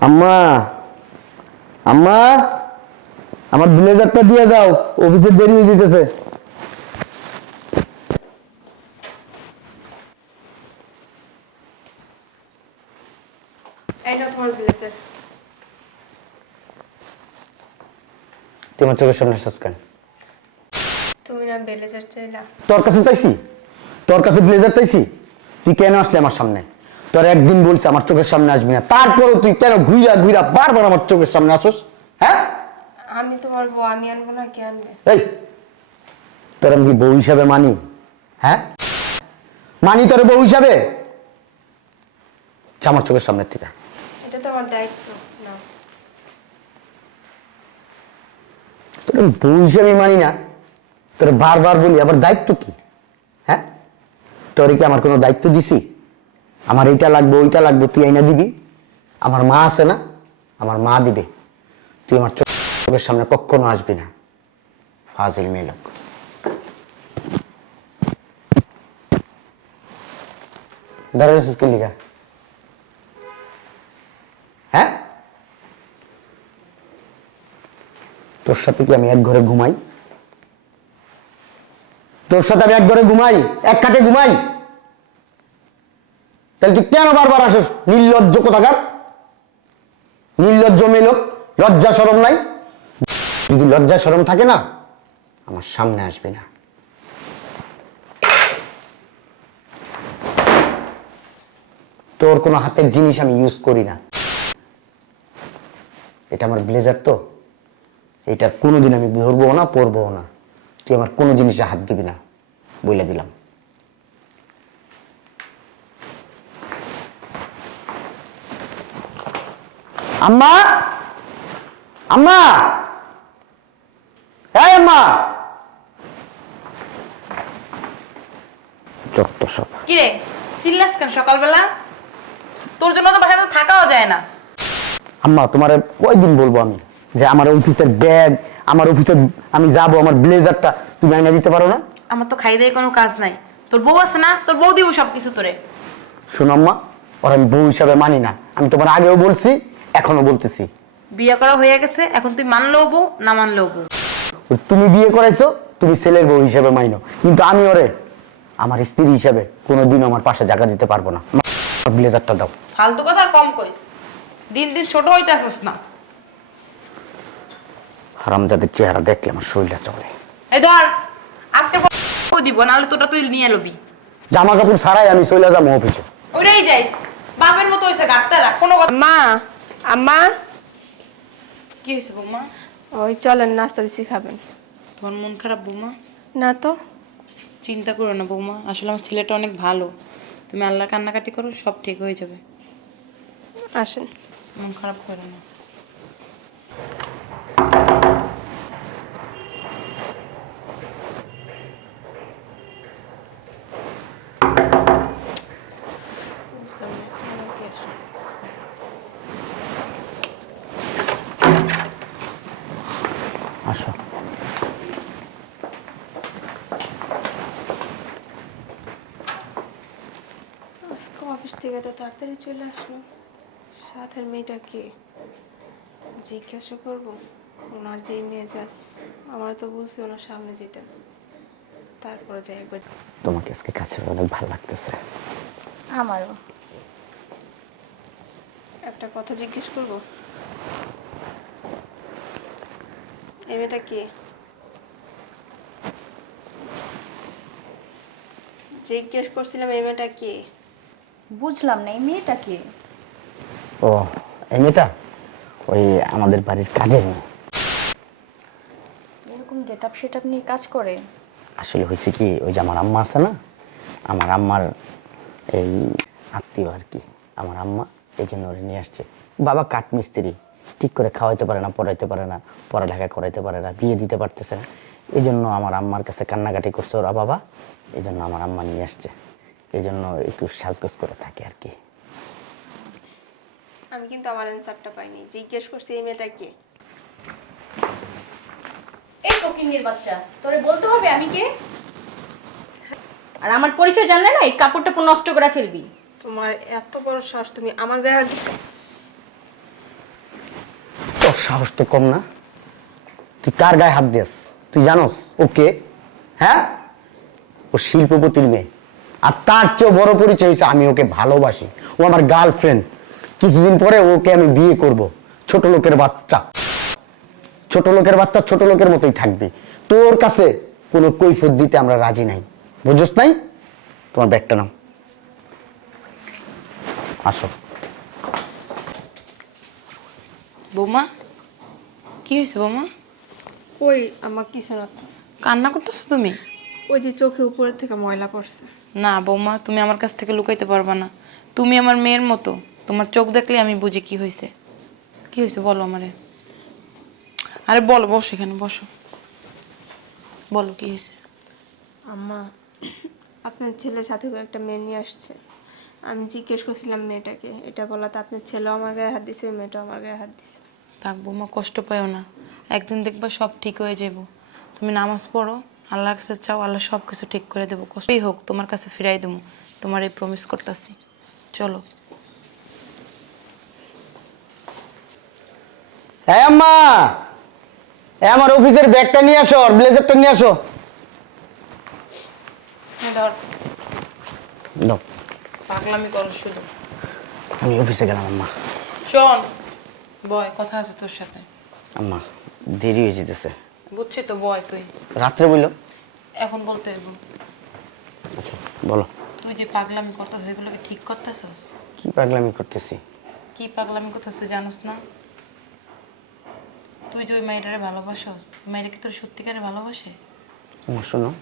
আম্মা আম্মা আমার ব্লেজারটা দিয়ে দাও অফিসে দেরি হয়ে যেতেছে। তোমার চোখের সামনে শেষ কেন? তুমি না ব্লেজার চাইলা। তোর কাছে চাইছি? তোর কাছে ব্লেজার চাইছি? তুই কেন আসলি আমার সামনে? তোর একদিন বলছি আমার চোখের সামনে আসবি না। তারপরও তুই কেন ঘুরা ঘুরা বারবার আমার চোখের সামনে আসোস? হ্যাঁ? আমি তোমার বউ আমি আনব না কে আনবে? এই তোর আমি বউ হিসাবে মানি? হ্যাঁ? মানি তোর বউ হিসাবে? আমার চোখের সামনে থেকে। এটা তো আমার দায়িত্ব না তোর বউ হিসাবে মানি না। তোর বারবার বলি আবার দায়িত্ব কি? হ্যাঁ? তোর কি আমার কোনো দায়িত্ব দিছি? আমার এইটা লাগবে, ওইটা লাগবে, তুই আইনা দিবি। আমার মা আছে না, আমার মা দিবে। তুই আমার চোখের সামনে কখনো আসবি না। ফাজিল মেয়ে লিখা? হ্যাঁ? তোর সাথে কি আমি এক ঘরে ঘুমাই? তোর সাথে আমি এক ঘরে ঘুমাই? এক কাটে ঘুমাই? তাহলে তুই কেন বারবার আসিস? নির্লজ্জ কোথাকার? নির্লজ্জ মেয়ে লোক, লজ্জা সরম নাই? যদি লজ্জা সরম থাকে না, আমার সামনে আসবে না। তোর কোনো হাতের জিনিস আমি ইউজ করি না। এটা আমার ব্লেজার তো। এটা কোনোদিন আমি ধরবো না পরবো না। তুই আমার কোনো জিনিসে হাত দিবি না বলে দিলাম। আম্মা আম্মা এই আম্মা। যত সব। কিরে চিল্লাস কেন সকালবেলা? তোর জন্য তো বাসায় থাকাও যায় না। আম্মা তোমার কয়দিন বলব আমি যে আমার অফিসের ব্যাগ আমার অফিসের আমি যাব আমার ব্লেজারটা তুমি আইনা দিতে পারো না? আমার তো খাই দেয় কোনো কাজ নাই। তোর বউ আছে না? তোর বউ দিব সবকিছু তোরে। শোনো আম্মা ওর আমি বউ হিসাবে মানি না। আমি তোমার আগেও বলছি এখনও বলতেছি। বিয়ে করা হয়ে গেছে এখন তুই মানলেও বউ না মানলেও বউ? তুমি বিয়ে করাইছো তুমি ছেলের বউ হিসাবে মাইনো। কিন্তু আমি ওরে আমার স্ত্রী হিসাবে কোনোদিন আমার পাশে জায়গা দিতে পারব না। ব্লেজারটা দাও। ফালতু কথা কম কইস। দিন দিন ছোট হইতে আসস না। হারামজাদের চেহারা দেখলে আমার শরীরটা চলে। এই ধর আজকে পর দিব নাহলে তোটা তুই নিয়ে লবি। জামা কাপড় ছাড়াই আমি চলে যাব অফিসে। ওইটাই যাইস। বাপের মতো হয়েছে গাড়তারা কোনো কথা আম্মা আম্মা? কি হয়েছে বৌমা? ওই চলেন নাস্তা দিছি খাবেন। তোমার মন খারাপ বৌমা? না তো। চিন্তা করো না বৌমা আসলে আমার ছেলেটা অনেক ভালো। তুমি আল্লাহ কান্নাকাটি করো সব ঠিক হয়ে যাবে। আসেন। মন খারাপ করো না বুঝলাম না, আমার কি আসে? আসো আজকে অফিস থেকে তো তাড়াতাড়ি চলে আসলো। সাথের মেয়েটা কে জিজ্ঞাসা করব ওনার যেই মেজাজ আমার তো বলছি ওনার সামনে যেতে তারপরে যাই একবার। তোমাকে আজকে কাছে অনেক ভালো লাগতেছে। আমারও। একটা কথা জিজ্ঞেস করব? এই মেয়েটা কে? জিজ্ঞেস করছিলাম এই মেয়েটা কে? বুঝলাম না এই মেয়েটা কে? ও এই মেয়েটা? ওই আমাদের বাড়ির কাজের মেয়ে। এরকম গেট আপ সেট নিয়ে কাজ করে? আসলে হয়েছে কি ওই যে আমার আম্মা আছে না আমার আম্মার এই আত্মীয় আর কি আমার আম্মা এই জন্য ওরে নিয়ে আসছে। বাবা কাঠ মিস্ত্রি ঠিক করে খাওয়াইতে পারে না পড়াইতে পারে না পড়ালেখা করাইতে পারে না বিয়ে দিতে পারতেছে না। এই জন্য আমার আম্মার কাছে কান্নাকাটি করছে ওরা বাবা এই জন্য আমার আম্মা নিয়ে আসছে। এই জন্য একটু সাজগোজ করে থাকে আর কি। আমি কিন্তু আমার অ্যান্সারটা পাইনি। জিজ্ঞেস করছি এই মেয়েটা কে? এই ফকিংয়ের বাচ্চা তোরে বলতে হবে আমি কে? আর আমার পরিচয় জানলে না এই কাপড়টা পুরো নষ্ট করে ফেলবি। তোমার এত বড় সাহস তুমি আমার গায়ে হাত দিছো। তোর সাহস তো কম না। তুই কার গায়ে হাত দিস তুই জানোস ওকে হ্যাঁ? ও শিল্পপতির মেয়ে। আর তার চেয়েও বড় পরিচয় হয়েছে আমি ওকে ভালোবাসি। ও আমার গার্লফ্রেন্ড কিছুদিন পরে ওকে আমি বিয়ে করব। ছোট লোকের বাচ্চা। ছোট লোকের বাচ্চা ছোট লোকের মতোই থাকবে। তোর কাছে কোনো কৈফত দিতে আমরা রাজি নাই। বুঝছ নাই? তোমার ব্যাগটা নাও। আসো। বৌমা কি হয়েছে বৌমা? ওই আমার কিছু না। কান্না করতেছো তুমি? ওই যে চোখে উপরের থেকে ময়লা পড়ছে। না বৌমা তুমি আমার কাছ থেকে লুকাইতে পারবা না। তুমি আমার মেয়ের মতো। তোমার চোখ দেখলে আমি বুঝি কি হয়েছে কি হয়েছে বলো আমারে? আরে বলো বসো এখানে বসো। বলো কি হয়েছে আম্মা আপনার ছেলের সাথে করে একটা মেয়ে নিয়ে আসছে। আমি জিজ্ঞেস করছিলাম মেয়েটাকে এটা বলাতে আপনার ছেলেও আমার গায়ে হাত দিছে মেয়েটাও আমার গায়ে হাত দিছে। থাক বৌমা কষ্ট পাইও না। একদিন দেখবা সব ঠিক হয়ে যাব তুমি নামাজ পড়ো আল্লাহর কাছে চাও আল্লাহ সব কিছু ঠিক করে দেবো। কষ্টই হোক তোমার কাছে ফিরাই দেবো। তোমার এই প্রমিস করতেছি। চলো। হ্যাঁ আম্মা! হ্যাঁ আমার অফিসের ব্যাগটা নিয়ে আসো আর ব্লেজারটা নিয়ে আসো। ধর। দাও। পাগলামি করো শুধু। আমি অফিসে গেলাম আম্মা। শোন। বয় কথা আছে তোর সাথে। আম্মা দেরি হয়ে যেতেছে। বুঝছি তো বয় তুই। রাত্রে বলল? এখন বলতে হইব। আচ্ছা বলো। তুই যে পাগলামি করতেছিস এগুলোকে ঠিক করতেছিস? কি পাগলামি করতেছি? কি পাগলামি করতেছিস তুই জানোস না? তুই যে ওই মেয়েটারে ভালোবাসস মেয়েটা কি তোর সত্যিকারে ভালোবাসে? আমার শোনো।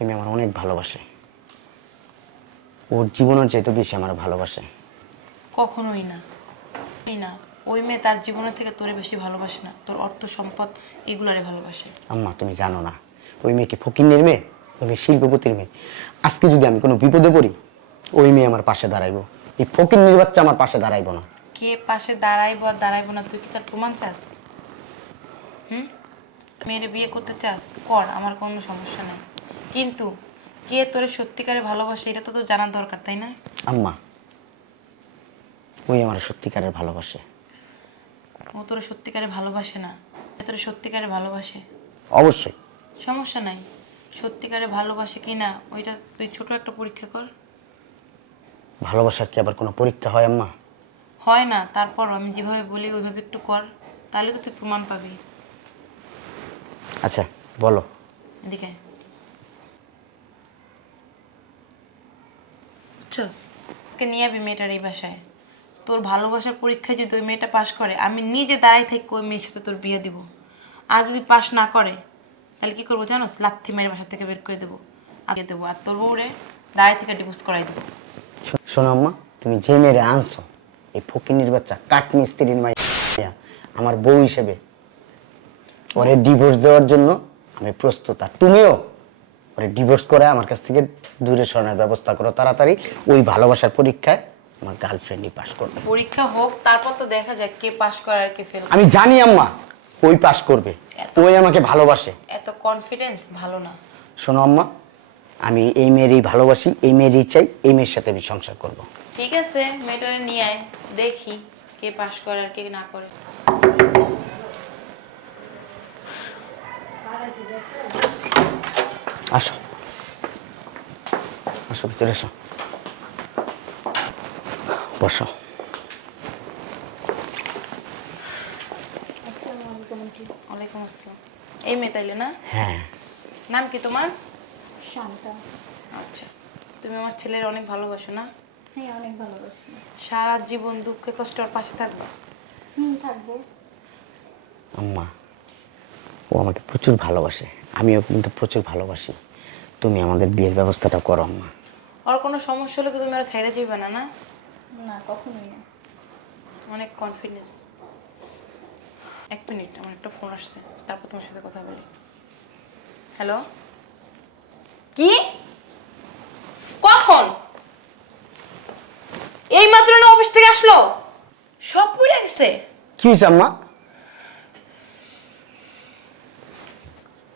এমনি আমার অনেক ভালোবাসে। ওর জীবনের চাইতে বেশি আমার ভালোবাসে। কখনোই না। না। ওই মেয়ে তার জীবনের থেকে তোরে বেশি ভালোবাসে না তোর অর্থ সম্পদ এগুলারে ভালোবাসে। আম্মা তুমি জানো না ওই মেয়েকে ফকিনের মেয়ে? ওই মেয়ে শিল্পপতির মেয়ে। আজকে যদি আমি কোনো বিপদে পড়ি ওই মেয়ে আমার পাশে দাঁড়াইবো। এই ফকির বাচ্চা আমার পাশে দাঁড়াইবো না। কে পাশে দাঁড়াইবো আর দাঁড়াইবো না তুই কি তার প্রমাণ চাস? হুম? মেয়েরে বিয়ে করতে চাস? কর আমার কোনো সমস্যা নেই। কিন্তু কে তোরে সত্যিকারে ভালোবাসে এটা তো তোর জানার দরকার তাই না? আম্মা ওই আমার সত্যিকারের ভালোবাসে। ও তোরে সত্যিকারে ভালোবাসে না? তোরে সত্যিকারে ভালোবাসে? অবশ্যই। সমস্যা নাই। সত্যিকারে ভালোবাসে কি না ওইটা তুই ছোট একটা পরীক্ষা কর। ভালোবাসার কি আবার কোনো পরীক্ষা হয় আম্মা? হয় না তারপর আমি যেভাবে বলি ওইভাবে একটু কর তাহলে তো তুই প্রমাণ পাবি। আচ্ছা বলো। এদিকে। বুঝছস? তোকে নিয়ে যাবি মেয়েটার এই বাসায়। তোর ভালোবাসার পরীক্ষায় যদি ওই মেয়েটা পাশ করে, আমি নিজে দাঁড়াই থেকে ওই মেয়ের সাথে তোর বিয়ে দিব। আর যদি পাশ না করে, তাহলে কি করব জানোস? লাথি মেয়ের বাসা থেকে বের করে দেবো। আগে দেবো। আর তোর বউরে দাঁড়াই থেকে ডিভোর্স করাই দেবো। শোনো আম্মা, তুমি যে মেয়েরে আনছো, এই ফকিনির বাচ্চা কাটনি স্ত্রীর মাইয়া, আমার বউ হিসেবে। ওরে ডিভোর্স দেওয়ার জন্য আমি প্রস্তুত। আর তুমিও ওরে ডিভোর্স করে আমার কাছ থেকে দূরে সরানোর ব্যবস্থা করো। তাড়াতাড়ি ওই ভালোবাসার পরীক্ষায় আমার গার্লফ্রেন্ডই পাশ করবে। পরীক্ষা হোক তারপর তো দেখা যাক কে পাশ করে আর কে ফেল আমি জানি আম্মা ওই পাশ করবে। ওই আমাকে ভালোবাসে। এত কনফিডেন্স ভালো না। শোনো আম্মা আমি এই মেয়েরই ভালোবাসি এই মেয়েরই চাই এই মেয়ের সাথে আমি সংসার করব। ঠিক আছে মেয়েটারে নিয়ে আয় দেখি কে পাশ করে আর কে না করে। আসো। আসো ভিতরে এসো বসো। ওয়ালাইকুম আসসালাম। এই মেয়ে তাইলে না? হ্যাঁ। নাম কি তোমার? শান্তা। আচ্ছা। তুমি আমার ছেলের অনেক ভালোবাসো না? হ্যাঁ অনেক ভালোবাসি। সারা জীবন দুঃখে কষ্ট ওর পাশে থাকবা? হুম থাকব। আম্মা ও আমাকে প্রচুর ভালোবাসে। আমিও কিন্তু প্রচুর ভালোবাসি। তুমি আমাদের বিয়ের ব্যবস্থাটা করো আম্মা। ওর কোনো সমস্যা হলে তো তুমি আর ছাইড়ে যাবে না না? না কখনোই না। অনেক কনফিডেন্স এক মিনিট আমার একটা ফোন আসছে। তারপর তোমার সাথে কথা বলি। হ্যালো কি? কখন? এই মাত্র না অফিস থেকে আসলো? সব পুড়ে গেছে। কি হয়েছে আম্মা?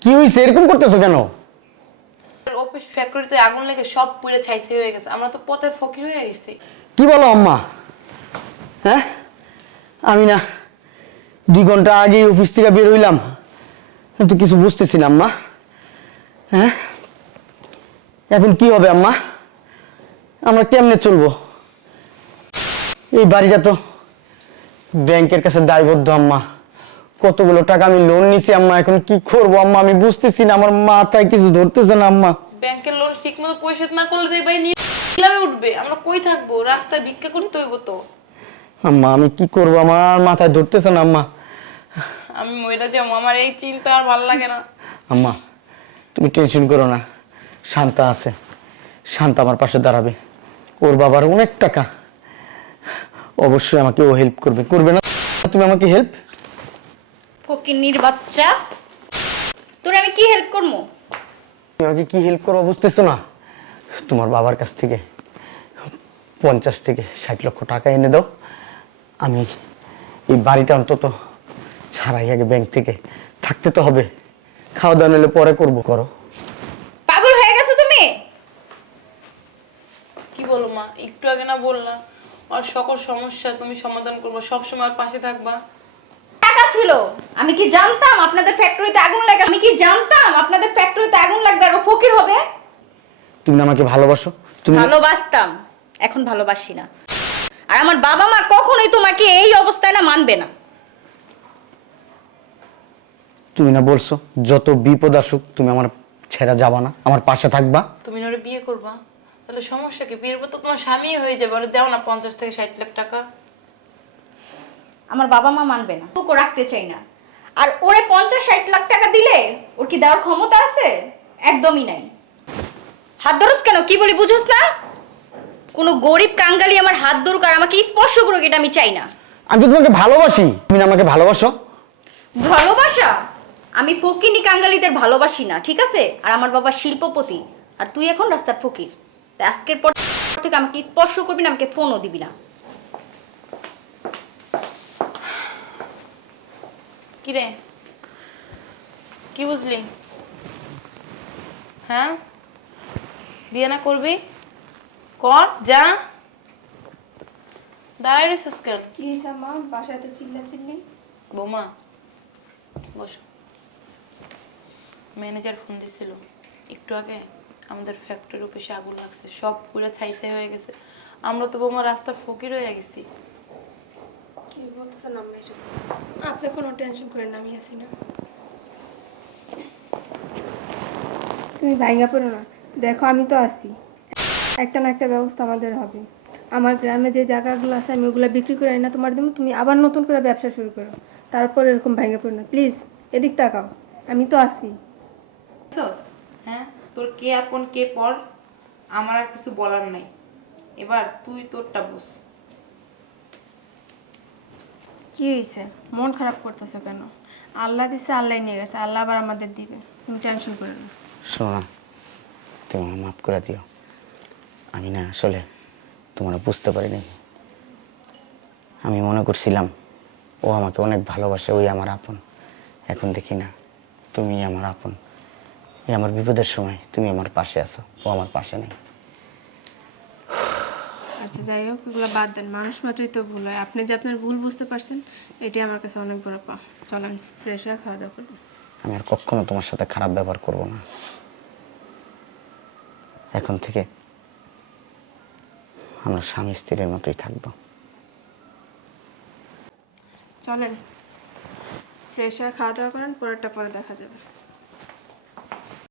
কি হয়েছে এরকম করতেছো কেন? অফিস ফ্যাক্টরিতে আগুন লেগে সব পুড়ে ছাইছে হয়ে গেছে। আমরা তো পথের ফকির হয়ে গেছি। কি বলো আম্মা? হ্যাঁ? আমি না দুই ঘণ্টা আগে অফিস থেকে বের হইলাম। কিন্তু কিছু বুঝতেছি না আম্মা। হ্যাঁ? এখন কি হবে আম্মা? আমরা কেমনে চলবো? এই বাড়িটা তো ব্যাংকের কাছে দায়বদ্ধ আম্মা। কতগুলো টাকা আমি লোন নিছি আম্মা, এখন কি করব আম্মা? আমি বুঝতেছি না, আমার মাথায় কিছু ধরতেছে না আম্মা। ব্যাংকের লোন ঠিক মতো পরিশোধ না করলে তো এই বাড়ি উঠবে আমরা কই থাকব? রাস্তায় ভিক্ষা করতে হইব তো। আম্মা আমি কি করব? আমার মাথায় ধরতেছে না আম্মা। আমি মহিলা যাব আমার এই চিন্তা আর ভালো লাগে না। আম্মা তুমি টেনশন করো না শান্তা আছে। শান্তা আমার পাশে দাঁড়াবে। ওর বাবার অনেক টাকা। অবশ্যই আমাকে ও হেল্প করবে। করবে না তুমি আমাকে হেল্প ফকিন্নির বাচ্চা। তোর আমি কি হেল্প করব তুমি আমাকে কি হেল্প করব বুঝতেছো না? তোমার বাবার কাছ থেকে পঞ্চাশ থেকে ষাট লক্ষ টাকা এনে দাও। আমি এই বাড়িটা অন্তত ছাড়াই আগে ব্যাংক থেকে থাকতে তো হবে। খাওয়া দাওয়া নিলে পরে করব। করো। পাগল হয়ে গেছো তুমি? কি বলো মা একটু আগে না বললাম আর সকল সমস্যা তুমি সমাধান করব সবসময় ওর পাশে থাকবা। টাকা ছিল। আমি কি জানতাম আপনাদের ফ্যাক্টরিতে আগুন লাগবে আমি কি জানতাম আপনাদের ফ্যাক্টরিতে আগুন লাগবে আর ও ফকির হবে? তুমি না আমাকে ভালোবাসো? তুমি ভালোবাসতাম এখন ভালোবাসি না। আর আমার বাবা মা কখনোই তোমাকে এই অবস্থায় না মানবে না। তুমি না বলছো যত বিপদ আসুক তুমি আমার ছেড়া যাবা না আমার পাশে থাকবা। তুমি না ওরে বিয়ে করবা? তাহলে সমস্যা কি? বিয়ের পর তো তোমার স্বামী হয়ে যাবে ওরে দাও না পঞ্চাশ থেকে ষাট লাখ টাকা। আমার বাবা মা মানবে না তোকে রাখতে চাই না। আর ওরে পঞ্চাশ ষাট লাখ টাকা দিলে ওর কি দেওয়ার ক্ষমতা আছে? একদমই নাই। হাত ধরস কেন? কি বলি বুঝোস না? কোনো গরিব কাঙ্গালি আমার হাত ধরুক আর আমাকে স্পর্শ করুক এটা আমি চাই না। আমি তো তোমাকে ভালোবাসি। তুমি না আমাকে ভালোবাসো। ভালোবাসা? আমি ফকিনি কাঙ্গালিদের ভালোবাসি না ঠিক আছে? আর আমার বাবা শিল্পপতি। আর তুই এখন রাস্তার ফকির। তাই আজকের পর থেকে আমাকে স্পর্শ করবি না আমাকে ফোনও দিবি না। কি রে কি বুঝলি? হ্যাঁ? বিয়ে না করবি? কর যা। দাঁড়াই রেছিস কেন? কি মা? বাসায় তো চিল্লা চিল্লি বৌমা বসো। ম্যানেজার ফোন দিছিল। একটু আগে আমাদের ফ্যাক্টরি অফিসে আগুন লাগছে সব পুরো ছাই ছাই হয়ে গেছে। আমরা তো বৌমা রাস্তার ফকির হয়ে গেছি। কি বলতেছেন এসব? আপনি কোনো টেনশন করেন না আমি আছি না। তুমি ভাইঙ্গা পড়ো না। দেখো আমি তো আছি একটা না একটা ব্যবস্থা আমাদের হবে। আমার গ্রামে যে জায়গাগুলো আছে আমি ওগুলো বিক্রি করে না তোমার দেবো তুমি আবার নতুন করে ব্যবসা শুরু করো। তারপর এরকম ভেঙে পড়ো না। প্লিজ এদিক তাকাও। আমি তো আছি বুঝছস? হ্যাঁ? তোর কে আপন কে পর আমার আর কিছু বলার নাই। এবার তুই তোরটা বুঝ। কি হয়েছে মন খারাপ করতেছো কেন? আল্লাহ দিছে আল্লাহ নিয়ে গেছে। আল্লাহ আবার আমাদের দিবে। তুমি টেনশন করো না। শোনো না তুমি আমার মাফ করে দিও। আমি না আসলে তোমরা বুঝতে পারিনি। আমি মনে করছিলাম ও আমাকে অনেক ভালোবাসে ওই আমার আপন। এখন দেখি না তুমি আমার আপন। এই আমার বিপদের সময় তুমি আমার পাশে আছো ও আমার পাশে নেই। আচ্ছা যাই হোক এগুলো বাদ দেন। মানুষ মাত্রই তো ভুল হয়। আপনি যে আপনার ভুল বুঝতে পারছেন এটাই আমার কাছে অনেক বড় পা চলেন ফ্রেশ হয়ে খাওয়া দাওয়া করব। আমি আর কখনো তোমার সাথে খারাপ ব্যবহার করব না। এখন থেকে আমরা স্বামী স্ত্রীর মতোই থাকব। চলেন, ফ্রেশ হয়ে খাওয়া দাওয়া করেন, পরেরটা পরে দেখা যাবে।